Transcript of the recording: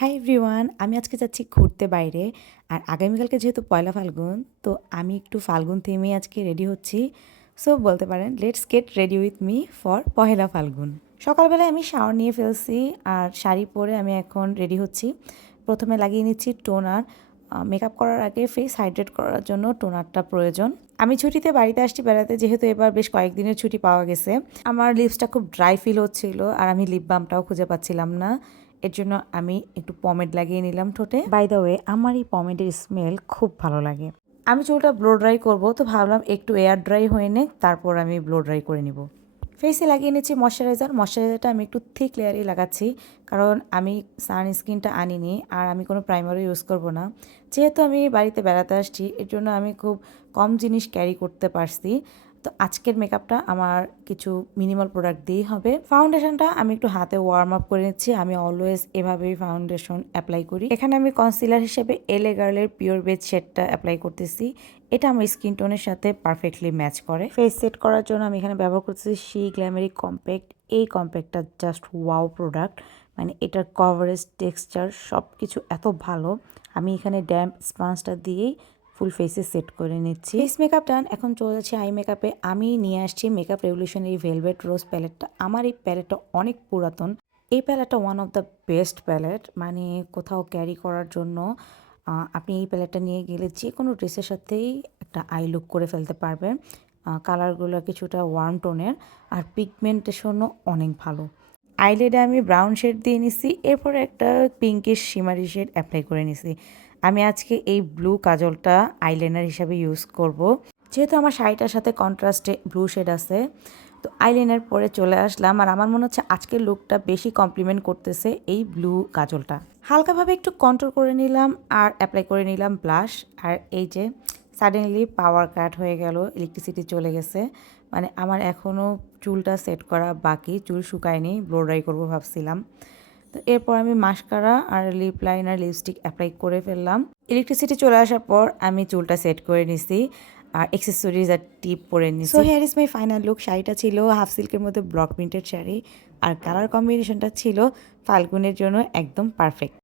Hi everyone, আমি আজকে যাচ্ছি ঘুরতে বাইরে। আর আগামীকালকে যেহেতু পয়লা ফাল্গুন, তো আমি একটু ফাল্গুন থিমেই আজকে রেডি হচ্ছি। সো বলতে পারেন let's get ready with me for Pohela Falgun. সকালবেলায় আমি শাওয়ার নিয়ে ফেলছি আর শাড়ি পরে আমি এখন রেডি হচ্ছি। প্রথমে লাগিয়ে নিচ্ছি টোনার। মেকআপ করার আগে ফেস হাইড্রেট করার জন্য টোনারটা প্রয়োজন। আমি ছুটিতে বাড়িতে আসছি বেড়াতে, যেহেতু এবার বেশ কয়েকদিনের ছুটি পাওয়া গেছে। আমার লিপসটা খুব ড্রাই ফিল হচ্ছিল আর আমি লিপ বামটাও খুঁজে পাচ্ছিলাম না। এর জন্য আমি একটু পমেড লাগিয়ে নিলাম ঠোঁটে। বাই দ্য ওয়ে, আমার এই পমেডের স্মেল খুব ভালো লাগে। আমি চুলটা ব্লো ড্রাই করব, তো ভাবলাম একটু এয়ার ড্রাই হয়ে নে, তারপর আমি ব্লো ড্রাই করে নিব। ফেসে লাগিয়ে নিচ্ছি ময়শ্চারাইজারটা আমি একটু থিক লেয়ারই লাগাচ্ছি, কারণ আমি সানস্ক্রিনটা আনিনি আর আমি কোনো প্রাইমারও ইউজ করব না। যেহেতু আমি বাড়িতে বেড়াতে আসছি, এর জন্য আমি খুব কম জিনিস ক্যারি করতে পারছি। তো আজকের মেকআপটা আমার কিছু মিনিমাল প্রোডাক্ট দিয়েই হবে। ফাউন্ডেশনটা আমি একটু হাতে ওয়ার্ম আপ করে নিচ্ছি। আমি অলওয়েজ এভাবেই ফাউন্ডেশন অ্যাপ্লাই করি। এখানে আমি কনসিলার হিসেবে এলে গার্লের পিওর বেজ শেডটা অ্যাপ্লাই করতেছি। এটা আমার স্কিন টোনের সাথে পারফেক্টলি ম্যাচ করে। ফেস সেট করার জন্য আমি এখানে ব্যবহার করতেছি শি গ্ল্যামারি কম্প্যাক্ট। এই কম্প্যাক্টটা জাস্ট ওয়াও প্রোডাক্ট, মানে এটার কভারেজ, টেক্সচার সব কিছু এত ভালো। আমি এখানে ড্যাম্প স্পঞ্জটা দিয়েই ফুল ফেসে সেট করে নিচ্ছি। ফেস মেকআপ ডান, এখন চলে যাচ্ছি আই মেকআপে। আমি নিয়ে আসছি মেকআপ রেভলিউশনের এই ভেলভেট রোজ প্যালেটটা। আমার এই প্যালেটটা অনেক পুরাতন। এই প্যালেটটা one of the best palette, মানে কোথাও ক্যারি করার জন্য আপনি এই প্যালেটটা নিয়ে গেলে যে কোনো ড্রেসের সাথেই একটা আই লুক করে ফেলতে পারবেন। কালারগুলো কিছুটা ওয়ার্ম টোনের আর পিগমেন্টেশনও অনেক ভালো। আইলেডে আমি ব্রাউন শেড দিয়ে নিছি, এরপর একটা পিঙ্কিশ শিমারি শেড অ্যাপ্লাই করে নিছি। আমি আজকে এই ব্লু কাজলটা আইলাইনার হিসাবে ইউজ করব। যেহেতু আমার শাড়িটার সাথে কন্ট্রাস্টে ব্লু শেড আছে, তো আইলাইনার পরে চলে আসলাম। আর আমার মনে হচ্ছে আজকের লুকটা বেশি কমপ্লিমেন্ট করতেছে এই ব্লু কাজলটা। হালকাভাবে একটু কন্ট্রোল করে নিলাম আর অ্যাপ্লাই করে নিলাম ব্লাশ। আর এই যে সাডেনলি পাওয়ার কাট হয়ে গেল, ইলেকট্রিসিটি চলে গেছে। মানে আমার এখনও চুলটা সেট করা বাকি, চুল শুকায়নি, ব্লো ড্রাই করবো ভাবছিলাম। তো এরপর আমি মাস্কারা আর লিপ লাইনার লিপস্টিক অ্যাপ্লাই করে ফেললাম। ইলেকট্রিসিটি চলে আসার পর আমি চুলটা সেট করে নিছি আর অ্যাক্সেসরিজ আর টিপ পরে নিছি। So here is my final look. শাড়িটা ছিল হাফ সিল্কের মধ্যে ব্লক প্রিন্টেড শাড়ি আর কালার কম্বিনেশনটা ছিল ফাল্গুনের জন্য একদম পারফেক্ট।